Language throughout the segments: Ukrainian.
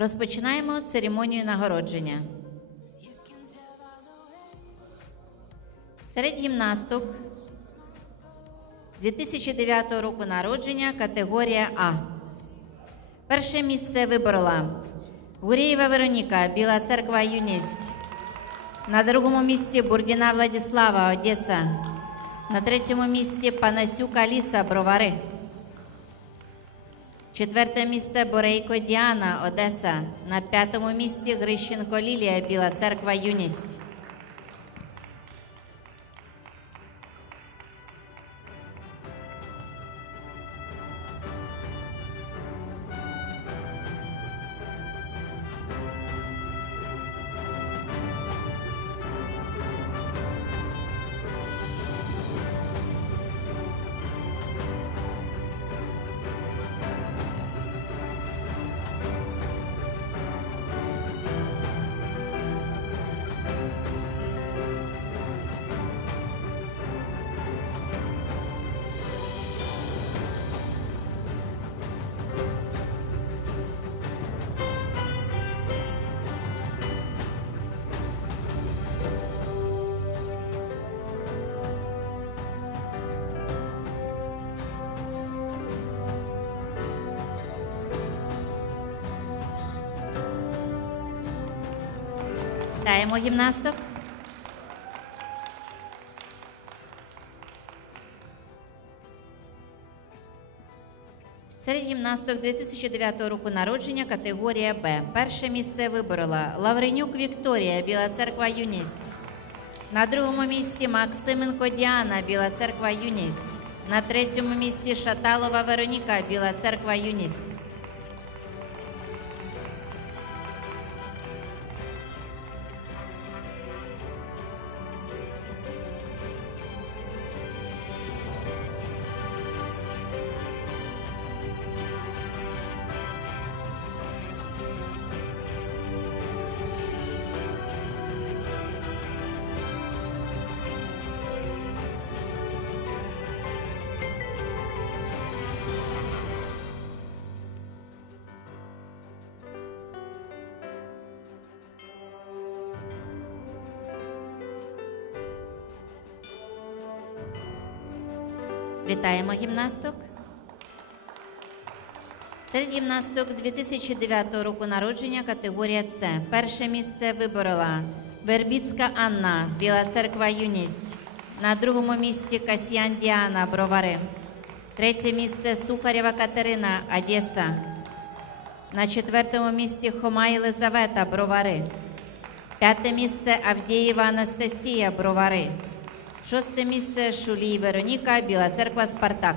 Розпочинаємо церемонію нагородження. Серед гімнасток 2009 року народження, категорія А. Перше місце виборола Гурєєва Вероніка, Біла Церква, Юність. На другому місці Бурдіна Владислава, Одеса. На третьому місці Панасюк Аліса, Бровари. Четверте місце Борейко Діана, Одеса. На п'ятому місці Грищенко Лілія, Біла Церква, Юність. Вітаємо гімнасток. Серед гімнасток 2009 року народження, категорія Б. Перше місце виборола Лавренюк Вікторія, Біла Церква, Юність. На другому місці Максименко Діана, Біла Церква, Юність. На третьому місці Шаталова Вероніка, Біла Церква, Юність. Вітаємо гімнасток. Серед гімнасток 2009 року народження, категорія С. Перше місце виборола Вербіцька Анна, Біла Церква, Юність. На другому місці Касьян Діана, Бровари. Третє місце Сухарєва Катерина, Одеса. На четвертому місці Хома Єлизавета, Бровари. П'яте місце Авдієва Анастасія, Бровари. Шосте місце Шулій Вероніка, Біла Церква, Спартак.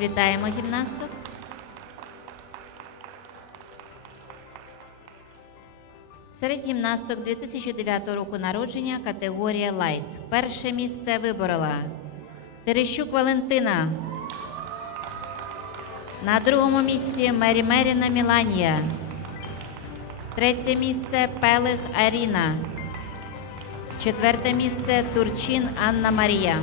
Вітаємо гімнасток. Серед гімнасток 2009 року народження, категорія Лайт. Перше місце виборола Терещук Валентина. На другому місці Мерімеріна Міланія. Третє місце Пелих Аріна. Четверте місце Турчин Анна Марія.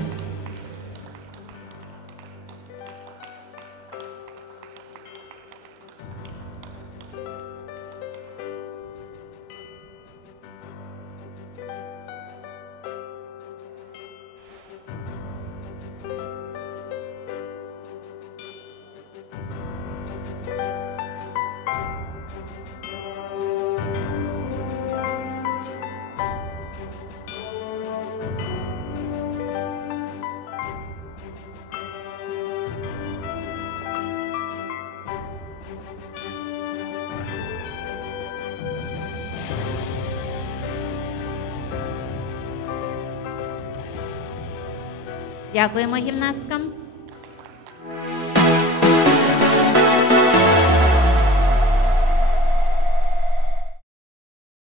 Дякуємо гімнасткам.